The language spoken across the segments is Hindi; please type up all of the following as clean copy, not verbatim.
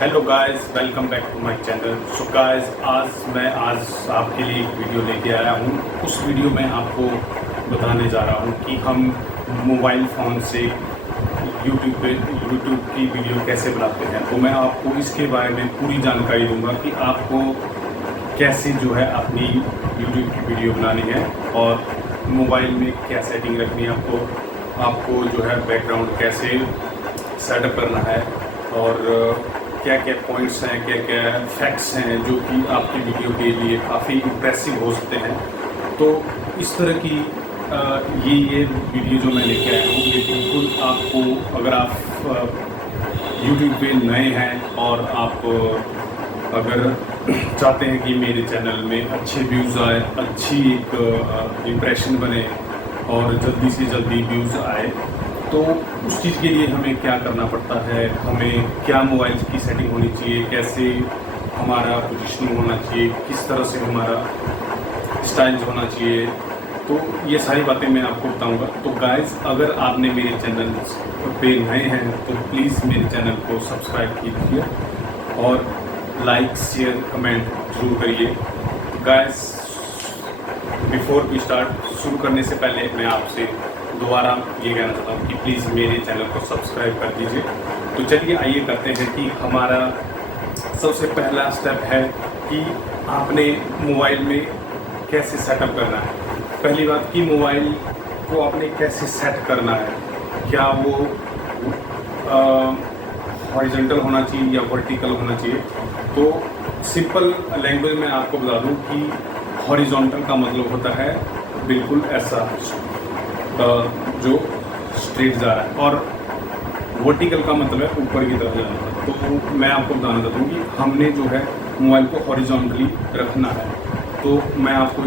Hello guys, welcome back to my channel. So guys, आज आपके लिए एक वीडियो लेके आया हूँ। उस वीडियो में आपको बताने जा रहा हूँ कि हम मोबाइल फ़ोन से यूट्यूब की वीडियो कैसे बनाते हैं। तो मैं आपको इसके बारे में पूरी जानकारी दूंगा कि आपको कैसे जो है अपनी यूट्यूब की वीडियो बनानी है और मोबाइल में क्या सेटिंग रखनी है आपको जो है बैकग्राउंड कैसे सेटअप करना है और क्या क्या पॉइंट्स हैं, क्या क्या फैक्ट्स हैं जो कि आपकी वीडियो के लिए काफ़ी इम्प्रेसिव हो सकते हैं। तो इस तरह की ये वीडियो जो मैं लेके आया हूँ, ये बिल्कुल आपको, अगर आप यूट्यूब पे नए हैं और आप अगर चाहते हैं कि मेरे चैनल में अच्छे व्यूज़ आए, अच्छी एक इम्प्रेशन बने और जल्दी से जल्दी व्यूज़ आए, तो उस चीज़ के लिए हमें क्या करना पड़ता है, हमें क्या मोबाइल की सेटिंग होनी चाहिए, कैसे हमारा पोजीशनिंग होना चाहिए, किस तरह से हमारा स्टाइल्स होना चाहिए, तो ये सारी बातें मैं आपको बताऊंगा। तो गाइस, अगर आपने मेरे चैनल पे नए हैं तो प्लीज़ मेरे चैनल को सब्सक्राइब कीजिए और लाइक, शेयर, कमेंट ज़रूर करिए। गाइस, बिफोर वी स्टार्ट, शुरू करने से पहले मैं आपसे दोबारा ये कहना चाहता हूँ कि प्लीज़ मेरे चैनल को सब्सक्राइब कर दीजिए। तो चलिए आइए करते हैं कि हमारा सबसे पहला स्टेप है कि आपने मोबाइल में कैसे सेटअप करना है। पहली बात कि मोबाइल को आपने कैसे सेट करना है, क्या वो हॉरिजॉन्टल होना चाहिए या वर्टिकल होना चाहिए। तो सिंपल लैंग्वेज में आपको बता दूँ कि हॉरिजॉन्टल का मतलब होता है बिल्कुल ऐसा जो स्ट्रेट जा रहा है, और वर्टिकल का मतलब है ऊपर की तरफ जाना। तो मैं आपको बताना चाहता हूँ कि हमने जो है मोबाइल को हॉरिजॉन्टली रखना है। तो मैं आपको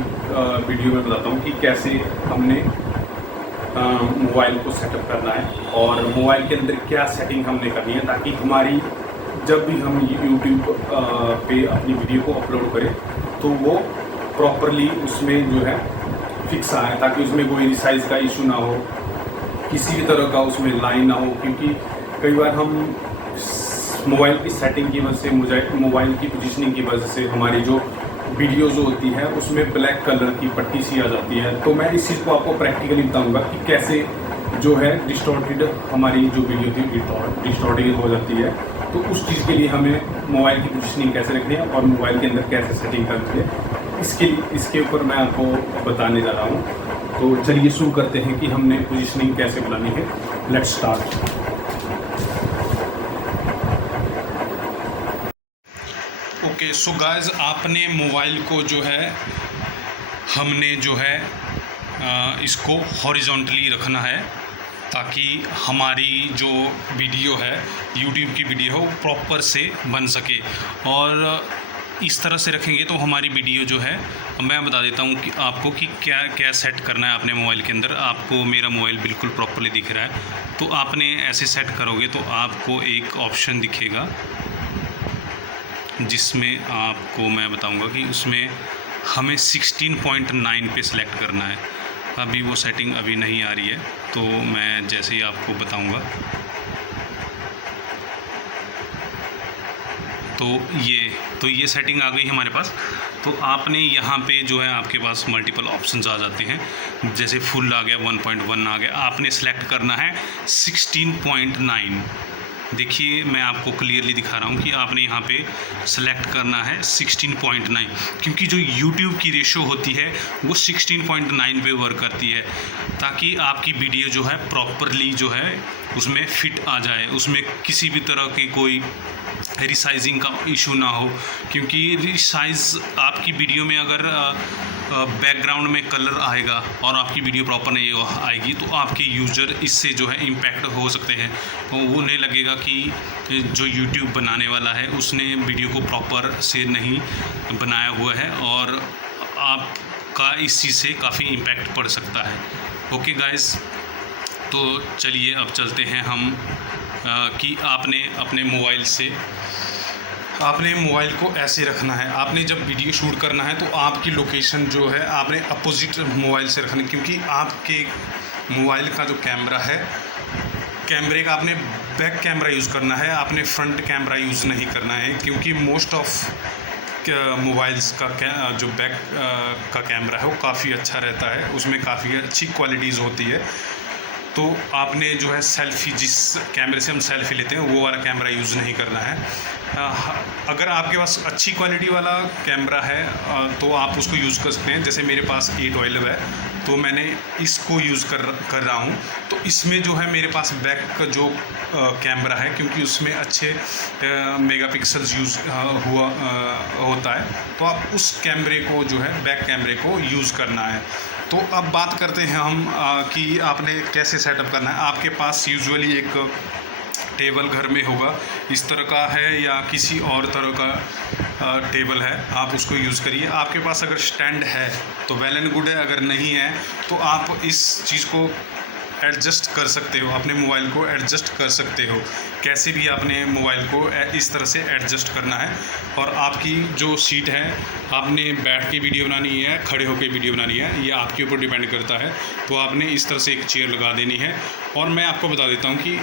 वीडियो में बताता हूँ कि कैसे हमने मोबाइल को सेटअप करना है और मोबाइल के अंदर क्या सेटिंग हमने करनी है, ताकि हमारी जब भी हम यूट्यूब पे अपनी वीडियो को अपलोड करें तो वो प्रॉपरली उसमें जो है फिक्स आए, ताकि उसमें कोई रिसाइज का इशू ना हो, किसी भी तरह का उसमें लाइन ना हो। क्योंकि कई बार हम मोबाइल की सेटिंग की वजह से, मोबाइल की पोजीशनिंग की वजह से हमारी जो वीडियो जो होती है उसमें ब्लैक कलर की पट्टी सी आ जाती है। तो मैं इस चीज़ को आपको प्रैक्टिकली बताऊंगा कि कैसे जो है डिस्टॉर्टेड हमारी जो वीडियो थी डिस्टॉर्टेड हो जाती है। तो उस चीज़ के लिए हमें मोबाइल की पोजीशनिंग कैसे रखनी है और मोबाइल के अंदर कैसे सेटिंग करनी है, इसके ऊपर मैं आपको बताने जा रहा हूँ। तो चलिए शुरू करते हैं कि हमने पोजीशनिंग कैसे बनानी है। Let's start. Okay, so guys, आपने मोबाइल को जो है हमने जो है इसको हॉरिजॉन्टली रखना है, ताकि हमारी जो वीडियो है, यूट्यूब की वीडियो है, वो प्रॉपर से बन सके। और इस तरह से रखेंगे तो हमारी वीडियो जो है, मैं बता देता हूँ कि आपको कि क्या क्या सेट करना है अपने मोबाइल के अंदर। आपको मेरा मोबाइल बिल्कुल प्रॉपरली दिख रहा है, तो आपने ऐसे सेट करोगे तो आपको एक ऑप्शन दिखेगा जिसमें आपको मैं बताऊँगा कि उसमें हमें 16.9 पे सिलेक्ट करना है। अभी वो सेटिंग अभी नहीं आ रही है, तो मैं जैसे ही आपको बताऊँगा। तो ये सेटिंग आ गई हमारे पास। तो आपने यहाँ पे जो है आपके पास मल्टीपल ऑप्शंस आ जाते हैं, जैसे फुल आ गया, 1.1 आ गया। आपने सेलेक्ट करना है 16.9। देखिए, मैं आपको क्लियरली दिखा रहा हूँ कि आपने यहाँ पे सेलेक्ट करना है 16.9, क्योंकि जो YouTube की रेशो होती है वो 16.9 पे वर्क करती है, ताकि आपकी वीडियो जो है प्रॉपरली जो है उसमें फिट आ जाए, उसमें किसी भी तरह की कोई रिसाइजिंग का इशू ना हो। क्योंकि रिसाइज आपकी वीडियो में अगर बैकग्राउंड में कलर आएगा और आपकी वीडियो प्रॉपर नहीं आएगी, तो आपके यूज़र इससे जो है इम्पैक्ट हो सकते हैं। तो उन्हें लगेगा कि जो यूट्यूब बनाने वाला है उसने वीडियो को प्रॉपर से नहीं बनाया हुआ है, और आपका इस चीज़ से काफ़ी इम्पैक्ट पड़ सकता है। ओके गाइस, तो चलिए अब चलते हैं हम कि आपने अपने मोबाइल से, आपने मोबाइल को ऐसे रखना है। आपने जब वीडियो शूट करना है तो आपकी लोकेशन जो है आपने अपोजिट मोबाइल से रखनी, क्योंकि आपके मोबाइल का जो कैमरा है, कैमरे का आपने बैक कैमरा यूज़ करना है, आपने फ्रंट कैमरा यूज़ नहीं करना है, क्योंकि मोस्ट ऑफ मोबाइल्स का जो बैक का कैमरा है वो काफ़ी अच्छा रहता है, उसमें काफ़ी अच्छी क्वालिटीज़ होती है। तो आपने जो है सेल्फ़ी, जिस कैमरे से हम सेल्फ़ी लेते हैं वो वाला कैमरा यूज़ नहीं करना है। अगर आपके पास अच्छी क्वालिटी वाला कैमरा है तो आप उसको यूज़ कर सकते हैं। जैसे मेरे पास A12 है, तो मैंने इसको यूज़ कर रहा हूँ। तो इसमें जो है मेरे पास बैक का जो कैमरा है, क्योंकि उसमें अच्छे मेगापिक्सल्स यूज़ होता है, तो आप उस कैमरे को जो है बैक कैमरे को यूज़ करना है। तो अब बात करते हैं हम कि आपने कैसे सेटअप करना है। आपके पास यूजुअली एक टेबल घर में होगा, इस तरह का है या किसी और तरह का टेबल है, आप उसको यूज़ करिए। आपके पास अगर स्टैंड है तो वेल एंड गुड है, अगर नहीं है तो आप इस चीज़ को एडजस्ट कर सकते हो, अपने मोबाइल को एडजस्ट कर सकते हो। कैसे भी आपने मोबाइल को इस तरह से एडजस्ट करना है। और आपकी जो सीट है, आपने बैठ के वीडियो बनानी है, खड़े होकर वीडियो बनानी है, ये आपके ऊपर डिपेंड करता है। तो आपने इस तरह से एक चेयर लगा देनी है। और मैं आपको बता देता हूँ कि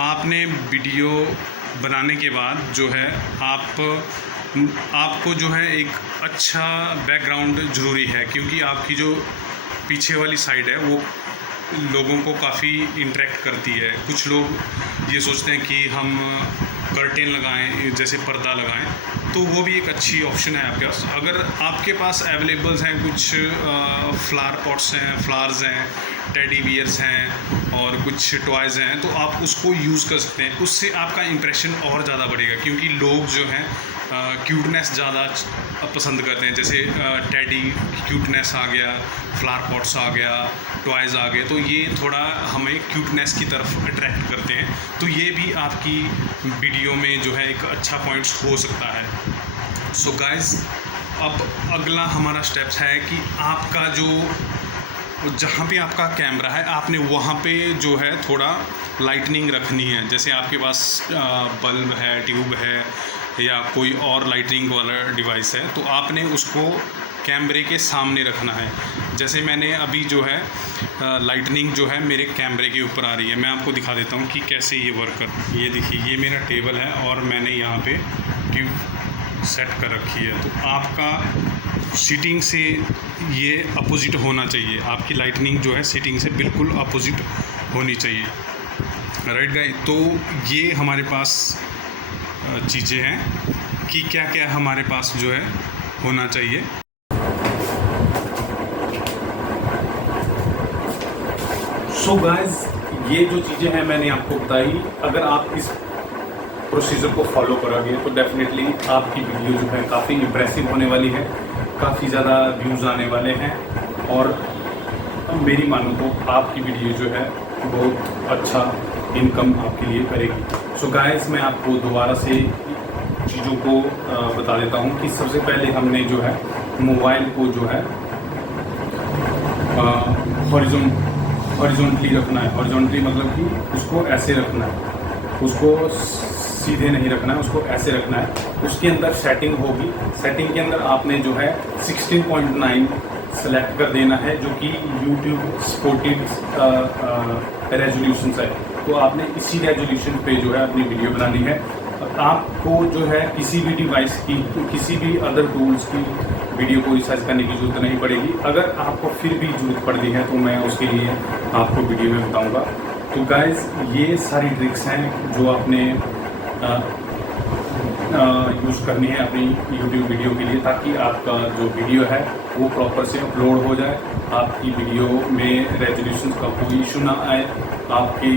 आपने वीडियो बनाने के बाद जो है आपको जो है एक अच्छा बैकग्राउंड ज़रूरी है, क्योंकि आपकी जो पीछे वाली साइड है वो लोगों को काफ़ी इंटरेक्ट करती है। कुछ लोग ये सोचते हैं कि हम कर्टेन लगाएं, जैसे पर्दा लगाएं, तो वो भी एक अच्छी ऑप्शन है आपके पास। अगर आपके पास अवेलेबल्स हैं कुछ फ्लावर पॉट्स हैं, फ्लावर्स हैं, टेडी बियर्स हैं और कुछ टॉयज़ हैं, तो आप उसको यूज़ कर सकते हैं। उससे आपका इम्प्रेशन और ज़्यादा बढ़ेगा, क्योंकि लोग जो हैं क्यूटनेस ज़्यादा पसंद करते हैं। जैसे टेडी क्यूटनेस आ गया, फ्लावर पॉट्स आ गया, टॉयज़ आ गए, तो ये थोड़ा हमें क्यूटनेस की तरफ अट्रैक्ट करते हैं। तो ये भी आपकी वीडियो में जो है एक अच्छा पॉइंट्स हो सकता है। सो गाइस, अब अगला हमारा स्टेप्स है कि आपका जो जहाँ पे आपका कैमरा है, आपने वहाँ पे जो है थोड़ा लाइटनिंग रखनी है। जैसे आपके पास बल्ब है, ट्यूब है या कोई और लाइटनिंग वाला डिवाइस है, तो आपने उसको कैमरे के सामने रखना है। जैसे मैंने अभी जो है लाइटनिंग जो है मेरे कैमरे के ऊपर आ रही है। मैं आपको दिखा देता हूँ कि कैसे ये वर्क कर। ये देखिए, ये मेरा टेबल है और मैंने यहाँ पे ट्यूब सेट कर रखी है। तो आपका सीटिंग से ये अपोजिट होना चाहिए, आपकी लाइटनिंग जो है सीटिंग से बिल्कुल अपोजिट होनी चाहिए। राइट गाइस, तो ये हमारे पास चीज़ें हैं कि क्या क्या हमारे पास जो है होना चाहिए। सो गाइस, ये जो चीज़ें हैं मैंने आपको बताई। अगर आप इस प्रोसीजर को फॉलो करोगे तो डेफिनेटली आपकी वीडियो जो है काफ़ी इम्प्रेसिव होने वाली है, काफ़ी ज़्यादा व्यूज़ आने वाले हैं और मेरी मानो तो आपकी वीडियो जो है बहुत अच्छा इनकम आपके लिए करेगी। सो गाइस, मैं आपको दोबारा से चीज़ों को बता देता हूँ कि सबसे पहले हमने जो है मोबाइल को जो है हॉरिजॉन्टली रखना है। हॉरिजॉन्टली मतलब कि उसको ऐसे रखना है, उसको सीधे नहीं रखना है, उसको ऐसे रखना है। उसके अंदर सेटिंग होगी, सेटिंग के अंदर आपने जो है 16.9 सेलेक्ट कर देना है, जो कि YouTube सपोर्टेड रेजोल्यूशन है। तो आपने इसी रेजोल्यूशन पे जो है अपनी वीडियो बनानी है। आपको जो है किसी भी डिवाइस की, किसी भी अदर टूल्स की वीडियो को रिसाइज करने की ज़रूरत नहीं पड़ेगी। अगर आपको फिर भी ज़रूरत पड़ती है तो मैं उसके लिए आपको वीडियो में बताऊंगा। तो गाइस, ये सारी ट्रिक्स हैं जो आपने यूज़ करनी है अपनी YouTube वीडियो के लिए, ताकि आपका जो वीडियो है वो प्रॉपर से अपलोड हो जाए, आपकी वीडियो में रेजोल्यूशन का कोई इशू ना आए, आपकी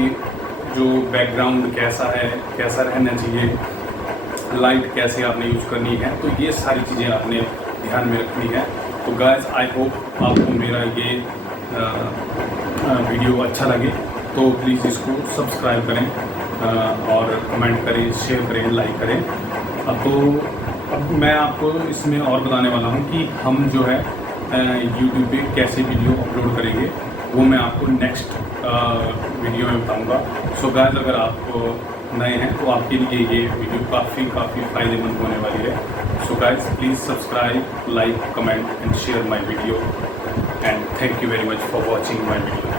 जो बैकग्राउंड कैसा है, कैसा रहना चाहिए, लाइट कैसे आपने यूज़ करनी है, तो ये सारी चीज़ें आपने ध्यान में रखनी है। तो गाइस, आई होप आपको मेरा ये वीडियो अच्छा लगे, तो प्लीज़ इसको सब्सक्राइब करें और कमेंट करें, शेयर करें, लाइक करें। अब मैं आपको इसमें और बताने वाला हूँ कि हम जो है YouTube पे कैसे वीडियो अपलोड करेंगे, वो मैं आपको नेक्स्ट वीडियो में बताऊँगा। सो गाइस, अगर आप नए हैं तो आपके लिए ये वीडियो काफ़ी फ़ायदेमंद होने वाली है। So guys, please subscribe, like, comment and share my video, and thank you very much for watching my video.